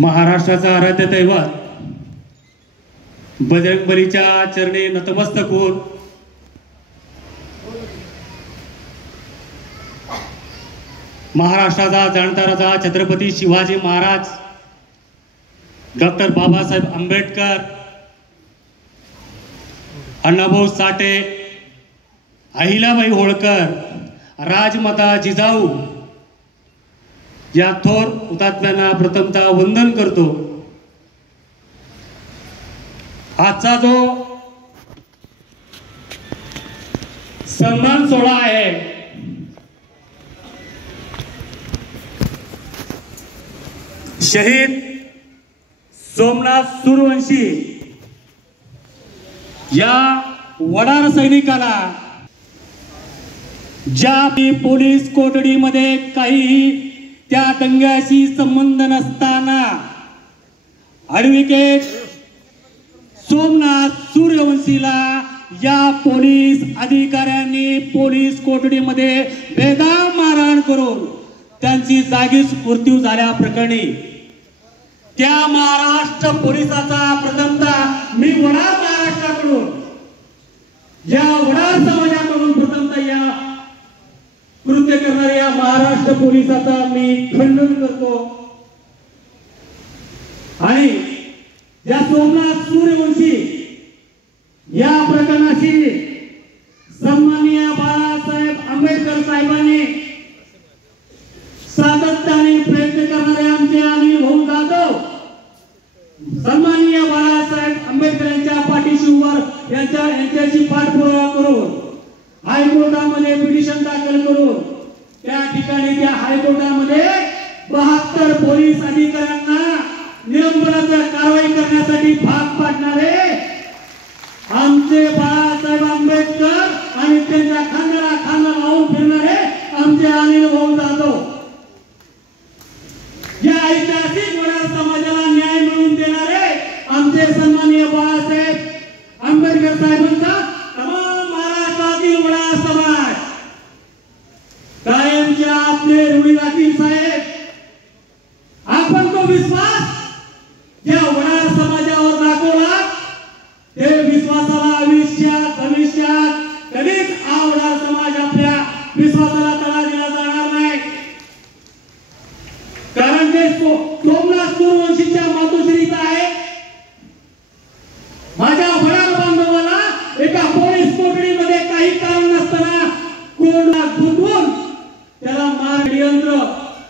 महाराष्ट्राचा आराध्य दैवत बजरंगबलीच्या चरणी नतमस्तक होऊन महाराष्ट्राचा जाणता राजा छत्रपती शिवाजी महाराज, डॉक्टर बाबासाहेब आंबेडकर, अण्णाभाऊ साठे, अहिल्याबाई होळकर, राजमाता जिजाऊ या थोर हुतात्म्यांना प्रथमतः वंदन करतो। आजचा जो सन्मान सोहळा आहे शहीद सोमनाथ सूर्यवंशी या वडार सैनिकाला ज्या पोलीस कोठडीमध्ये काही त्या दंग्याशी संबंध नसताना ॲडव्होकेट सोमनाथ सूर्यवंशीला या पोलीस अधिकाऱ्यांनी पोलीस कोठडीमध्ये बेदम मारहाण करून त्यांची जागीच मृत्यू झाल्या प्रकरणी त्या महाराष्ट्र पोलिसाचा प्रथमतः मी वडार महाराष्ट्राकडून या वडार समाजाकडून प्रथमतः या कृत्य करणाऱ्या महाराष्ट्र पोलिसाचा मी खंडन करतो आणि या सोमनाथ सूर्यवंशी या प्रकरणाशी सन्माननीय बाळासाहेब आंबेडकर साहेबांनी सातत्याने प्रयत्न करणारे आमचे अनिल भाऊ जाधव सन्माननीय बाळासाहेब आंबेडकरांच्या पाठीशी यांच्याशी पाठपुरावा करून हायकोर्टामध्ये पिटिशन दाखल करून त्या ठिकाणी त्या हायकोर्टामध्ये 72 पोलीस अधिकाऱ्यांना निलंबनाची कारवाई करण्यासाठी भाग पाडणारे आमचे बाळासाहेब आंबेडकर आणि त्यांच्या खांद्याला खांदा लावून फिरणारे आमचे अनिल भाऊ जाधव या ऐतिहासिक वडार समाजाला न्याय मिळवून देणारे आमचे सन्माननीय बाळासाहेब आंबेडकर साहेबांचा तमाम महाराष्ट्रातील वडार समाज कायमच्या आपले ऋणी राहतील साहेब। आपण तो विश्वास या वडार समाजावर दाखवला ते विश्वासाला भविष्यात कधीच हा वडार समाज आपल्या विश्वासाला तडा दिला जाणार नाही, कारण ते सोमनाथ सूर्यवंशीच्या मातोश्रीत आहे। माझ्या वडार बांधवाला एका पोलीस कोठडीमध्ये काही कारण नसताना कोणला गुंतवून त्याला मार यंत्र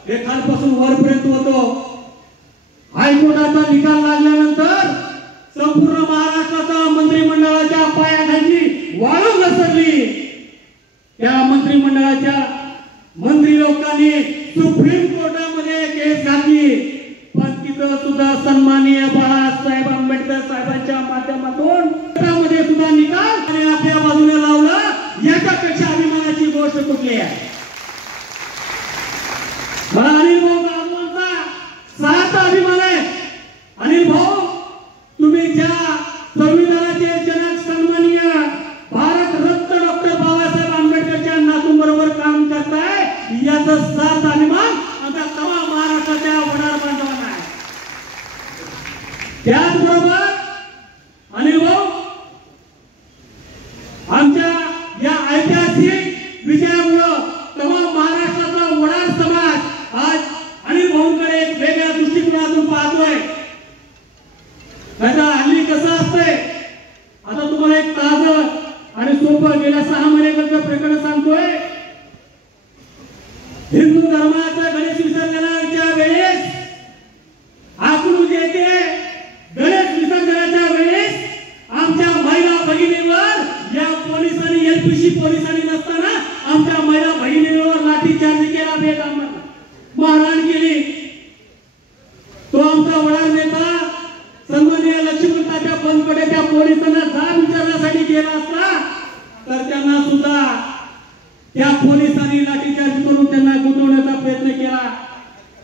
हे खालपासून वरपर्यंत होतो। हायकोर्टाचा निकाल लागल्यानंतर संपूर्ण महाराष्ट्राचा मंत्रिमंडळाच्या पायाखाली वाळू घसरली। त्या मंत्रिमंडळाच्या मंत्री लोकांनी सुप्रीम कोर्टामध्ये केस घातली, पण तिथं सुद्धा सन्माननीय बाळासाहेब आंबेडकर साहेबांच्या माध्यमातून त्यामध्ये सुद्धा निकाल आणि आपल्या बाजूने लावला। याच्यापेक्षा अभिमानाची गोष्ट कुठली आहे? मला अनिल भाऊ जाधवांचा साचा अभिमान आहे। अनिल भाऊ, तुम्ही ज्या संविधानाचे जनक सन्माननीय भारत रत्न डॉक्टर बाबासाहेब आंबेडकरच्या नातूंबरोबर काम करताय, याचा साथ अभिमान आमच्या तमाम महाराष्ट्राच्या वडार बांधवांना आहे। त्याचबरोबर अनिल भाऊ, आमच्या या ऐतिहासिक विजयामुळे तमाम महाराष्ट्राचा वडार समाज आज अनिल भाऊंकडे एक वेगळ्या दृष्टिकोनातून पाहतोय। आता हल्ली कसं असतंय, आता तुम्हाला एक ताजं आणि सोपं गेल्या 6 महिन्याचं प्रकरण सांगतोय। हिंदू धर्माचा गणेश विसर्जनाच्या वेळेस अकलूज येथे गणेश विसर्जनाच्या वेळेस आमच्या महिला भगिनीवर या पोलिसांनी एलपीसी पोलिसांनी नसताना आमच्या महिला भगिनीवर लाठीचार्ज केला, बेदम मारहाण केली। तो आमचा वडार नेता सन्माननीय लक्ष्मीकांतच्या बनकडे त्या पोलिसांना जाब विचारण्यासाठी गेला असता तर त्यांना सुद्धा त्या पोलिसांनी लाठीचार्ज करून त्यांना गुंतवण्याचा प्रयत्न केला,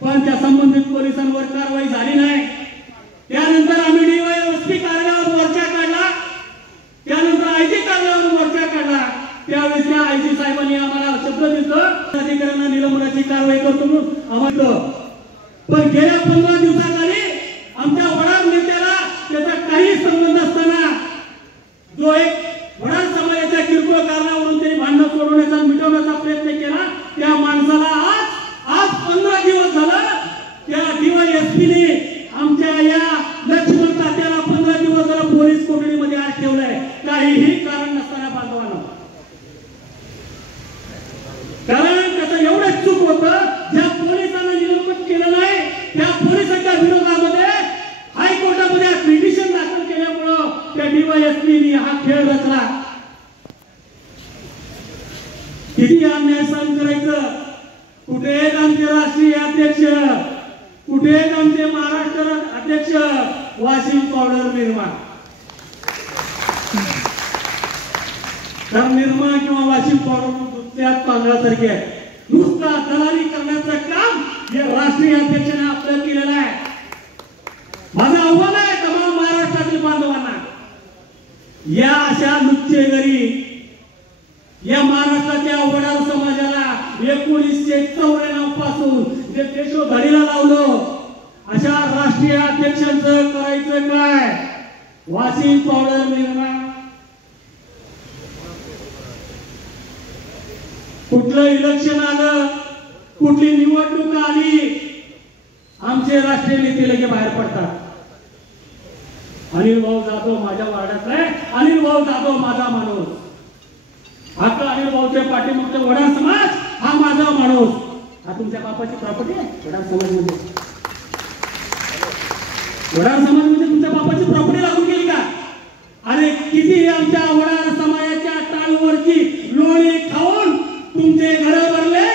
पण त्या संबंधित पोलिसांवर कारवाई झाली नाही। त्यानंतर आम्ही डीवायएसपी कार्यालयावर मोर्चा काढला, त्यानंतर आयजी कार्यालयावर मोर्चा काढला। त्यावेळेस त्या आयजी साहेबांनी आम्हाला शब्द दिला अधिकाऱ्यांना निलंबनाची कारवाई करतो म्हणून आम्हाला, पण गेल्या 15 दिवसाखाली डीवायएसपीने आमच्या या लक्ष्मण तात्याला 15 दिवस जरा पोलीस कोठडीमध्ये आज ठेवलंय, काहीही कारण नसताना बांधवांना. कारण त्याचं एवढंच चूक होतं, ज्या पोलिसांना निलंबित केलं नाही त्या पोलिसांच्या विरोधामध्ये हायकोर्टामध्ये पिटिशन दाखल केल्यामुळं त्या डीवायएसपीने हा खेळ रचला. किती अन्याय सहन करायचं. कुठे आहेत आमचे राष्ट्रीय अध्यक्ष, कुठे आहेत आमचे महाराष्ट्र अध्यक्ष वाशिम पावडर निर्मा. तर निर्मा किंवा वाशिम पावडर त्यात तांदळासारखे आहे. नुसता दलाली करण्याचं काम हे राष्ट्रीय अध्यक्षाने आपलं केलेलं आहे. माझं आव्हान आहे तमाम महाराष्ट्रातील बांधवांना, या अशा लुच्चेगरी या महाराष्ट्राच्या वडार समाजाला 1994 पासून जे देशोधडीला लावलं, अशा राष्ट्रीय अध्यक्षांचं करायचं काय. वाशिम पावडर निर्मा कुठलं इलेक्शन आलं, कुठली निवडणूक आली, आमचे राष्ट्रीय नेते लगे बाहेर पडतात. अनिल भाऊ जाधव माझ्या वार्डातला आहे, अनिल भाऊ जाधव माझा माणूस. आता अनिल भाऊच्या पाठीमागचा वडार समाज हा माझा माणूस. हा तुमच्या बापाची प्रॉपर्टी आहे. वडार समाज म्हणजे तुमच्या बापाची प्रॉपर्टी लागून गेली का. अरे किती आमच्या वडार समाजाच्या टाळूवरची लोणी खाऊन तुमचे घर भरले.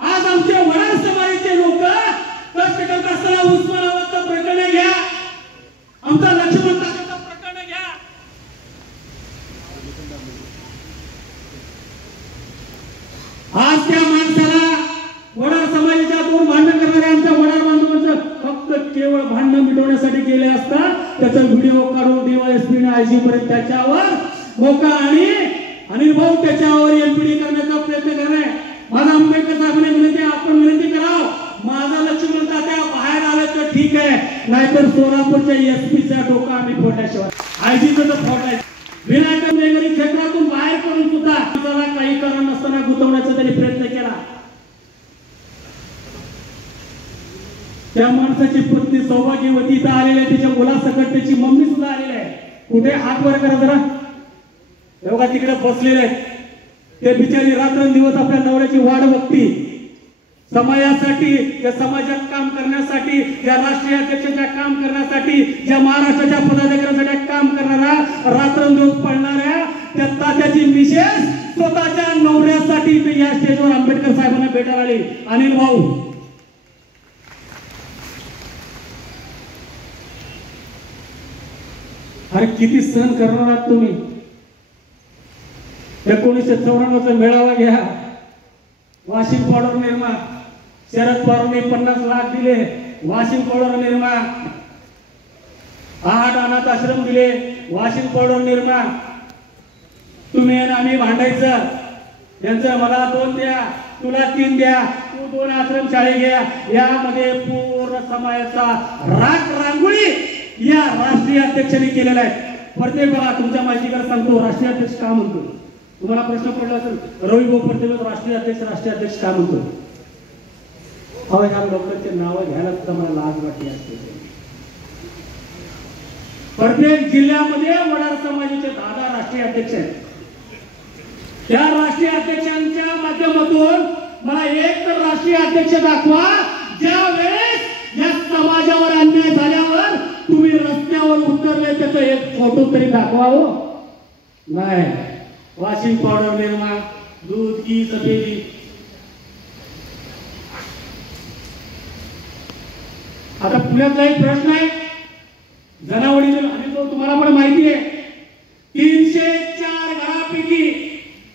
आज आमच्या वडार समाजाचे लोक कष्ट करत असताना उस्मानाबादचं प्रकरण घ्या, आमचा लक्ष्मण तात्याचं प्रकरण घ्या. आज त्या माणसाला वडार समाजाच्या दोन भांडण करणाऱ्या आमच्या वडार बांधवांचं फक्त केवळ भांडण मिटवण्यासाठी केले असता त्याचा व्हिडिओ काढून डीवायएसपीने आयजी पर्यंत त्याच्यावर मोका आणि अनिल भाऊ त्याच्यावर एमपीडी करण्याचा प्रयत्न करणे. माझा आंबेडकर साहेबांनी विनंती, आपण विनंती करावं, माझा लक्ष्मण तात्या बाहेर आलं तर ठीक आहे, नाहीतर सोलापूरच्या एसपीचा डोका आम्ही फोडल्याशिवाय आयजीचं तर फोडायचं. विनायक मेघरी क्षेत्रातून बाहेर करून सुद्धा त्याला काही कारण नसताना गुंतवण्याचा त्यांनी प्रयत्न केला. त्या माणसाची पत्नी सौभाग्यवती इथं आलेली आहे, त्याच्या मुलासकट त्याची मम्मी सुद्धा आलेली आहे. कुठे हात वर करा जरा. बघा तिकडे बसलेले आहेत ते बिचारी रात्रंदिवस आपल्या नवऱ्याची वाट बघती. समाजासाठी, त्या समाजात काम करण्यासाठी, त्या राष्ट्रीय अध्यक्षाच्या काम करण्यासाठी, ज्या महाराष्ट्राच्या पदाधिकाऱ्यांसाठी काम करणारा रात्रंदिवस पळणाऱ्या त्या तात्याची मिसेस स्वतःच्या नवऱ्यासाठी ते या स्टेजवर आंबेडकर साहेबांना भेटायला आली. अनिल भाऊ अरे किती सहन करणार आहात तुम्ही. 1994चा मेळावा घ्या, वाशिम पावडर निर्मा. शरद पवारांनी 50 लाख दिले वाशिम पावडर निर्मा. 8 अनाथ आश्रम दिले वाशिम पावडर निर्मा. तुम्ही आणि आम्ही भांडायचं, त्यांचं मला 2 द्या, तुला 3 द्या, तू 2 आश्रम शाळे घ्या. यामध्ये पूर्ण समाजाचा राख रांगोळी या राष्ट्रीय अध्यक्षांनी केलेला आहे. प्रत्येक बघा तुमच्या माहितीकडे सांगतो, राष्ट्रीय अध्यक्ष का म्हणतो. तुम्हाला प्रश्न पडला असेल, रवी भाऊ प्रत्येक राष्ट्रीय अध्यक्ष का म्हणतो. अहो ह्या लोकांचे नाव घ्यायला सुद्धा मला लाज वाटते असते. प्रत्येक जिल्ह्यामध्ये वडार समाजाचे 10 राष्ट्रीय अध्यक्ष आहेत. त्या राष्ट्रीय अध्यक्षांच्या माध्यमातून मला एक तर राष्ट्रीय अध्यक्ष दाखवा ज्या वेळेस या समाजावर अन्याय झाल्यावर तुम्ही रस्त्यावर उतरले त्याचा एक फोटो तरी दाखवा. हो नाही. वाशिम पावडर निर्मा, दूध की सफेदी. आता पुण्यातला एक प्रश्न आहे, जनावरील आणि तो तुम्हाला पण माहिती आहे. 304 घरापैकी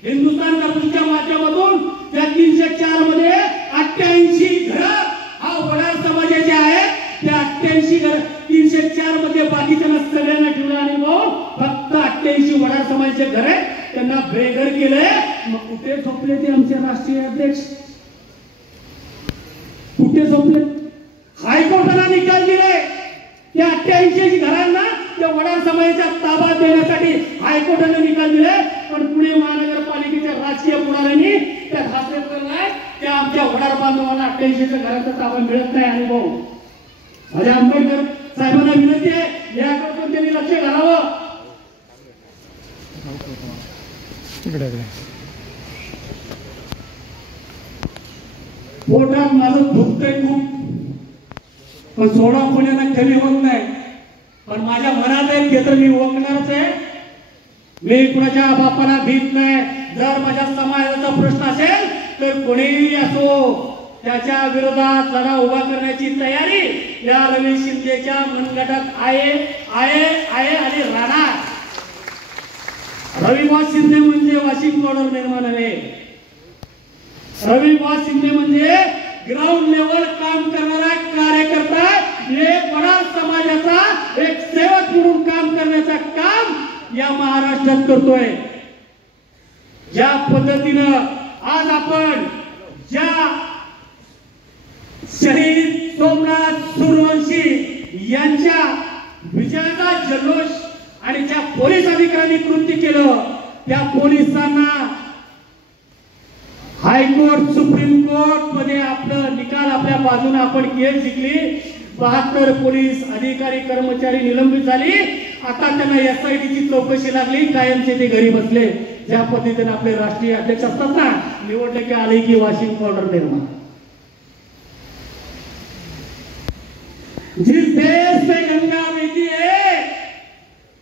हिंदुस्थान कर्फ्यूच्या माध्यमातून त्या 304 मध्ये 88 घरं हा वडार समाजाचे आहेत. त्या 88 घर 304 मध्ये बाकीच्यांना सगळ्यांना ठेवलं आणि मग फक्त 88 वडार समाजाचे घर आहेत, त्यांना बेघर केलंय. मग कुठे झोपले ते आमचे राष्ट्रीय अध्यक्ष, कुठे झोपले. हायकोर्टाला निकाल दिले त्या 88 घरांना त्या वडार समाजाच्या ताबा देण्यासाठी हायकोर्टाने निकाल दिले. पण पुणे महानगरपालिकेच्या राजकीय पुढाऱ्यांनी त्या घासलेत नाही, त्या आमच्या वडार बांधवांना 88 घरांचा ताबा मिळत नाही. आणि भाऊ माझ्या आंबेडकर साहेबांना विनंती आहे याकडे त्यांनी लक्ष घालावं. पोटात माझं दुखतंय खूप, पण सोडा पुण्याला कमी होत नाही. पण माझ्या मनात आहे ते तर मी ओळखणारच आहे. मी कुणाच्या बापाला भीत नाही. जर माझ्या समाजाचा प्रश्न असेल तर कोणीही असो त्याच्या विरोधात लढा उभा करण्याची तयारी या रवी शिंदेच्या मनगटात आहे आहे आहे आणि राहणार. रविवास शिंदे म्हणजे वाशिम पावडर निर्माण आहे. रविवास शिंदे म्हणजे ग्राउंड लेवल काम करणारा कार्यकर्ता, एक वडार समाजाचा एक सेवक म्हणून काम करण्याचा काम या महाराष्ट्रात करतोय. ज्या पद्धतीनं आज आपण ज्या शहीद सोमनाथ सूर्यवंशी यांच्या विजयाचा जल्लोष आणि ज्या पोलीस अधिकाऱ्यांनी कृत्य केलं त्या पोलिसांना हायकोर्ट सुप्रीम कोर्ट मध्ये आपलं निकाल आपल्या बाजूने आपण केस जिंकली. 72 पोलीस अधिकारी कर्मचारी निलंबित झाली. आता त्यांना SITची चौकशी लागली. कायमचे ते घरी बसले. ज्या पद्धतीने आपले राष्ट्रीय अध्यक्ष असतात ना, निवडले की आले की वाशिम पावडर निर्माण. जिस देश में गंगा बहती है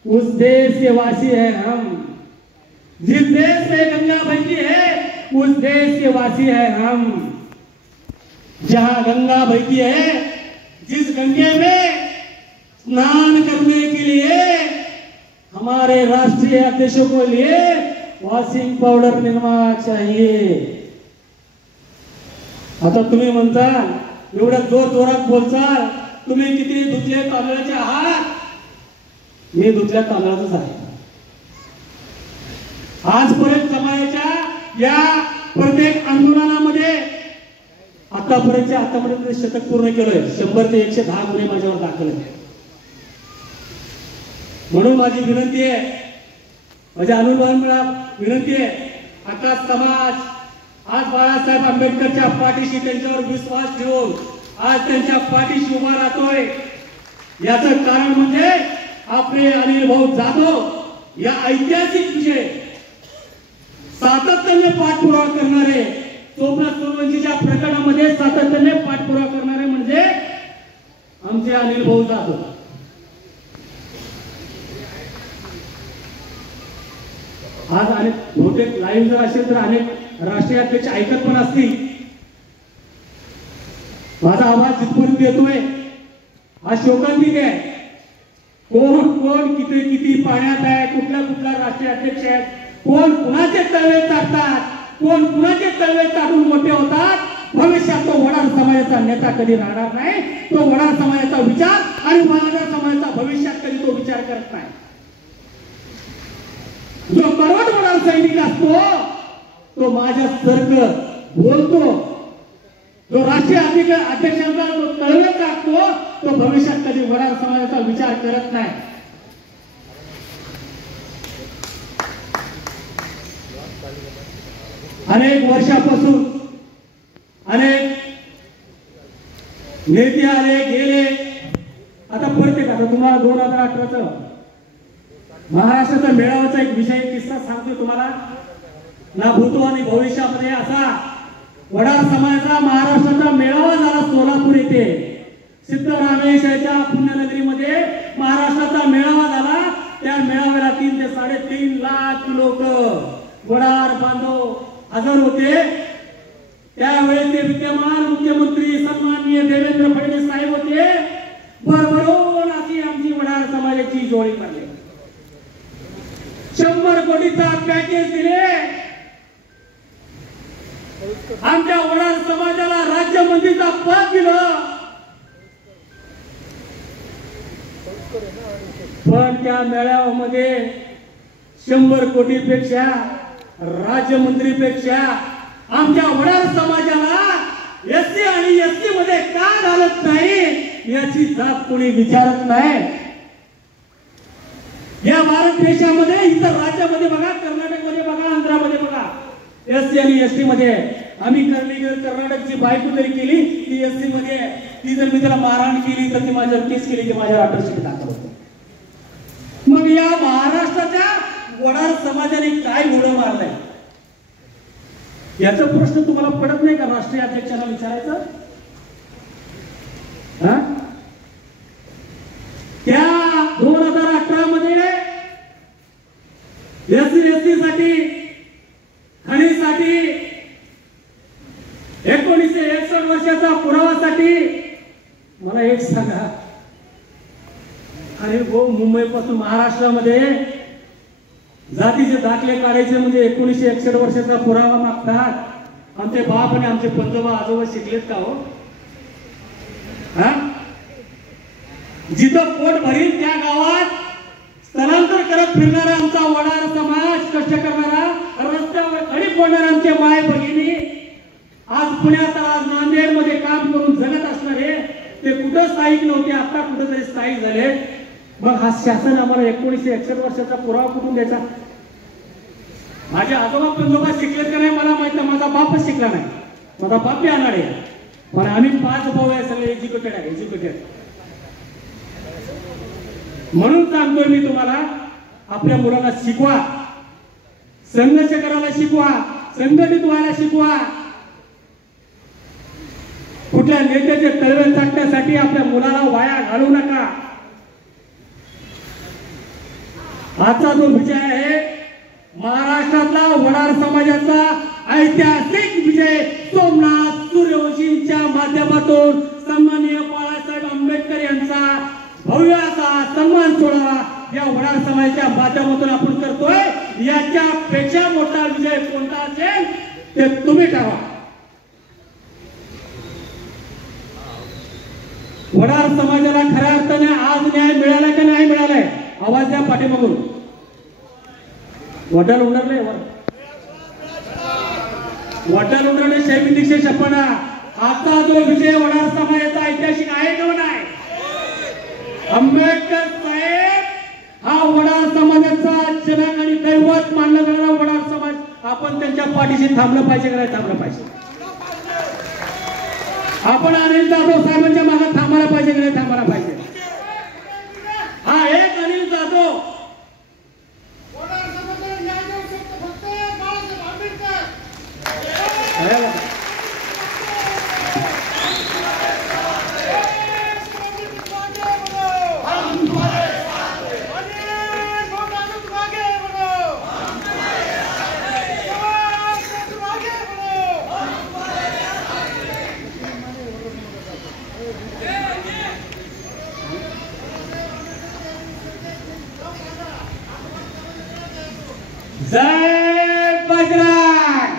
उस देश के वासी है हम. जिस देश में गंगा बहती है उस देश के वासी है हम. जहां गंगा बहती है, जिस गंगे में स्नान करने के लिए हमारे राष्ट्रीय अध्यक्षों को लिए वॉशिंग पाउडर निर्माण चाहिए. आता तुम्ही म्हणता एवढा जोर जोरात बोलचाल, तुम्ही किती धुतले तांदळाचे आहात. मी धुतल्या तांदळाचाच आहे. आजपर्यंत समाजाच्या या प्रत्येक आंदोलनामध्ये आतापर्यंत शतक पूर्ण केलंय. 100 ते 110 गुन्हे माझ्यावर दाखल आहेत. म्हणून माझी विनंती आहे, माझ्या अनुभावांना विनंती आहे, आता समाज आज बाळासाहेब आंबेडकरच्या पाठीशी त्यांच्यावर विश्वास ठेवून आज त्यांच्या पाठीशी उभा राहतोय. याचं कारण म्हणजे आपले अनिल भाऊ जाधव या ऐतिहासिक विषय सातत्याने पाठपुरावा करणारे, सोमनाथ सूर्यवंशीच्या प्रकरणामध्ये सातत्याने पाठपुरावा करणारे म्हणजे आमचे अनिल भाऊ जाधव. आज अनेक बहुतेक लाईव्ह जर असेल तर अनेक राष्ट्रीय अध्यक्ष ऐकत पण असतील. माझा आवाज जिथपर्यंत येतोय हा शोकांतिक आहे. कोण कोण किती किती पाण्यात आहे, कुठल्या कुठल्या राष्ट्रीय अध्यक्ष आहेत, कोण कुणाचे तळवे चाटतात, कोण कुणाचे तळवे चाटून मोठे होतात. भविष्यात तो वडार समाजाचा नेता कधी राहणार नाही. तो वडार समाजाचा विचार आणि वडार समाजाचा भविष्यात कधी तो विचार करत नाही. जो कडवट वडार सैनिक असतो तो माझ्या सारखं बोलतो. जो राष्ट्रीय अध्यक्षांचा जो तळवे चाटतो तो भविष्यात कधी वडार समाजाचा विचार करत नाही. अनेक वर्षापासून अनेक नेते आले गेले. आता प्रत्येक आता तुम्हाला 2018चा महाराष्ट्राचा मेळाव्याचा एक विषय किस्सा सांगतोय तुम्हाला. ना भूतो आणि भविष्यामध्ये असा वडार समाजाचा महाराष्ट्राचा मेळावा झाला सोलापूर येथे. सिद्धरामेश्वरच्या पुण्यनगरीमध्ये महाराष्ट्राचा मेळावा झाला. त्या मेळाव्याला 3 ते 3.5 लाख लोक वडार बांधव हजर होते. त्यावेळेस ते विद्यमान मुख्यमंत्री सन्माननीय देवेंद्र फडणवीस साहेब होते. भरभरून अशी आमची वडार समाजाची जोडी पडली. 100 कोटीचा पॅकेज दिले. आमच्या वडार समाजाला राज्यमंत्रीचा पद दिलं. पण त्या मेळाव्यामध्ये 100 कोटीपेक्षा राज्यमंत्रीपेक्षा आमच्या वडार समाजाला SC आणि ST मध्ये का घालत नाही याची जात कोणी विचारत नाही. या भारत देशामध्ये इतर राज्यामध्ये बघा, कर्नाटकमध्ये बघा, आंध्रामध्ये बघा, SC आणि ST मध्ये आम्ही कर्नाटकची बायको जरी केली ती एससी मध्ये आहे, ती जर मी त्याला मारहाण केली तर ती माझ्यावर केस केली की माझ्यावर अटक दाखल होतो. मग या महाराष्ट्राच्या वडार समाजाने काय घोडं मारलंय याचा प्रश्न तुम्हाला पडत नाही का राष्ट्रीय अध्यक्षांना विचारायचं? त्या 2018 मध्ये एससी साठी खनिजसाठी 1961 वर्षाचा पुरावासाठी मला एक सांगा, अरे भाऊ मुंबई पासून महाराष्ट्रामध्ये जातीचे दाखले काढायचे म्हणजे 1961 वर्षाचा पुरावा मागतात. आमचे बाप आणि आमचे पंजोबा आजोबा शिकलेत का हो? जिथं पोट भरील त्या गावात स्थलांतर करत फिरणारा आमचा वडार समाज, कष्ट करणारा, रस्त्यावर खडी फोडणारा आमचे माय भगिनी आज पुण्यात, आज नांदेड मध्ये काम करून जगत असणारे ते कुठं स्थायिक नव्हते, आता कुठेतरी स्थायिक झाले. मग हा शासन आम्हाला 1961 वर्षाचा पुरावा कुठून द्यायचा? माझे आजोबा पंजोबा शिकलेत का नाही मला माहित नाही, माझा बापच शिकला नाही, माझा बाप बी अनाडे, पण आम्ही 5 भाऊ आहे, सगळे एज्युकेटेड आहे, एज्युकेटेड. म्हणून सांगतोय मी तुम्हाला, आपल्या मुलांना शिकवा, संघर्ष करायला शिकवा, संघटित व्हायला शिकवा. कुठल्या नेत्याचे तळवे चाटण्यासाठी आपल्या मुलाला वाया घालू नका. आजचा जो विजय आहे महाराष्ट्रातला वडार समाजाचा ऐतिहासिक विजय, सोमनाथ सूर्यवंशींच्या माध्यमातून सन्माननीय बाळासाहेब आंबेडकर यांचा भव्य असा सन्मान सोहळा या वडार समाजाच्या माध्यमातून आपण करतोय. याच्यापेक्षा मोठा विजय कोणता असेल ते तुम्ही ठरवा. वडार समाजाला खऱ्या अर्थाने आज न्याय मिळाला का नाही मिळालाय? आवाज द्या पाठीमागून. वडाल उंडरले, वडाल उंडरले शैवी दीक्षे शपना. आता जो विजय वडार समाजाचा ऐतिहासिक आहे का नाही? आंबेडकर साहेब हा वडार समाजाचा जनक आणि दैवत मानला जाणारा वडार समाज, आपण त्यांच्या पाठीशी थांबलं पाहिजे का नाही थांबलं पाहिजे? आपण अनिल जाधव साहेबांच्या मागे थांबायला पाहिजे की नाही थांबायला पाहिजे? हा एक अनिल जाधव जय बजरंग,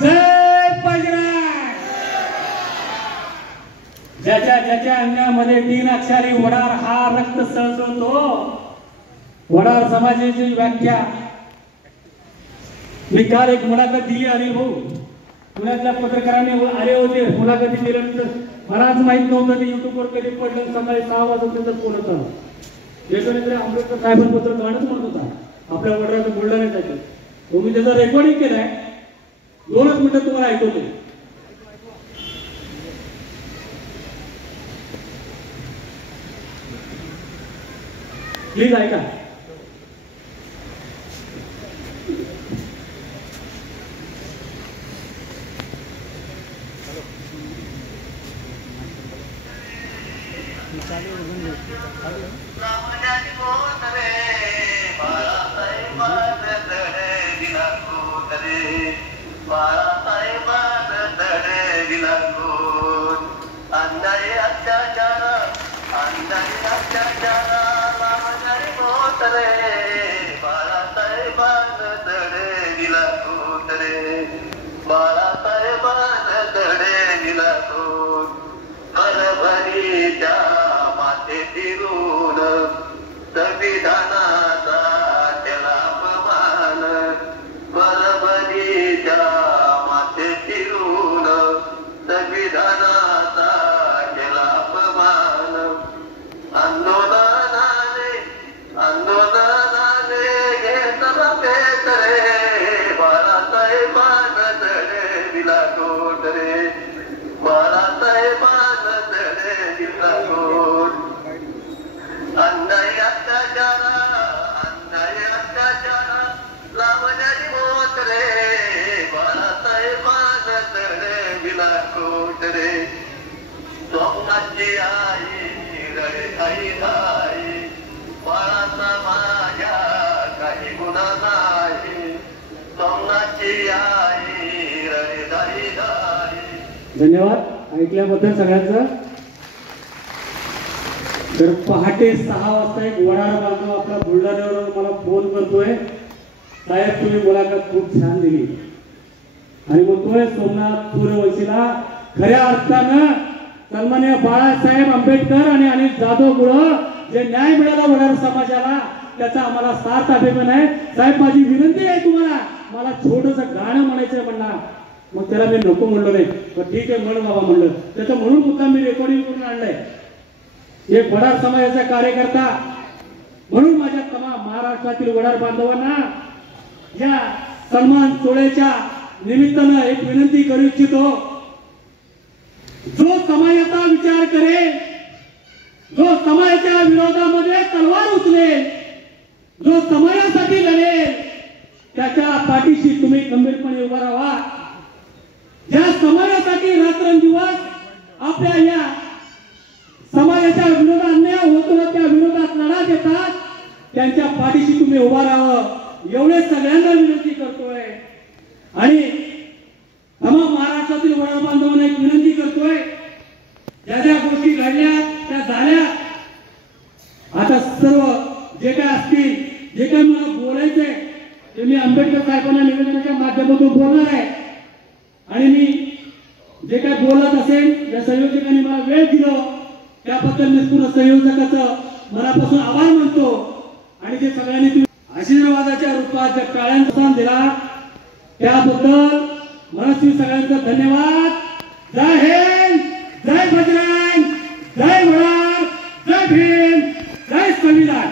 जय बजरंग. ज्याच्या अंगामध्ये 3 अक्षरी वडार हा रक्त सळसळतो. वडार समाजाची व्याख्या मी काल एक मुलाखत दिली अनिल भाऊ, पुण्यातल्या पत्रकारांनी आले होते. मुलाखती दिल्यानंतर मलाच माहित नव्हतं ते युट्यूबवर कधी पडलं. सकाळी 6 वाजता फोन होता. त्याच्यानंतर आंबेडकर साहेबांबद्दल गाणंच म्हणत होता आपल्या वडिलांचं बोललं नाही त्याच्यात. मी त्याचा रेकॉर्डिंग केलाय, 2च मिनिटं तुम्हाला ऐकवतो. प्लीज ऐका. आई रडताई नाही बाळाचा माझ्या काही गुन्हा नाही सोमनाथची आई रडताई नाही। धन्यवाद ऐकल्याबद्दल सगळ्यांचं। तर पहाटे 6 वाजता एक वडार बांधव आपला बुलढाण्यावरून मला फोन करतोय, साहेब तुम्ही मुलाखत खूप छान दिली आणि म्हणतोय सोमनाथ सूर्यवंशीला खऱ्या अर्थानं सन्माननीय बाळासाहेब आंबेडकर आणि अनिल जाधव मुळे जे न्याय मिळाला वडार समाजाला त्याचा आम्हाला सार्थ अभिमान आहे। साहेब माझी विनंती आहे तुम्हाला, मला छोटंसं गाणं म्हणायचं म्हणणार। मग त्याला मी नको म्हणलो नाही, पण ठीक आहे म्हण बाबा म्हणलं। त्याचं म्हणून मुद्दा मी रेकॉर्डिंग करून आणलंय। एक वडार समाजाचा कार्यकर्ता म्हणून माझ्या तमाम महाराष्ट्रातील वडार बांधवांना या सन्मान सोहळ्याच्या निमित्तानं एक विनंती करू इच्छितो। जो समाजाचा विचार करेल, जो समाजाच्या विरोधामध्ये तलवार उचलेल, जो समाजासाठी लढेल त्याच्या पाठीशी तुम्ही खंबीरपणे उभा राहा। ज्या समाजासाठी रात्रंदिवस आपल्या या समाजाच्या विरोधात अन्याय होतो त्या विरोधात लढा देतात त्यांच्या पाठीशी तुम्ही उभा राहावं एवढे सगळ्यांना विनंती करतोय। आणि तमाम महाराष्ट्रातील वडार बांधवांना एक विनंती करतोय, ज्या ज्या गोष्टी घडल्या त्या झाल्या, आता सर्व जे काय असतील जे काय मला बोलायचंय ते मी आंबेडकर साहेबांना निवेदनाच्या माध्यमातून बोलणार आहे। आणि मी जे काय बोलत असेल या संयोजकांनी मला वेळ दिला त्याबद्दल मी पूर्ण संयोजकाचं मनापासून आभार मानतो। आणि जे सगळ्यांनी आशीर्वादाच्या रूपात ज्या टाळ्यांचा स्थान दिला त्याबद्दल मनस्वी सगळ्यांचा धन्यवाद। जय हिंद, जय बजरंग, जय वडार, जय भीम, जय संविधान।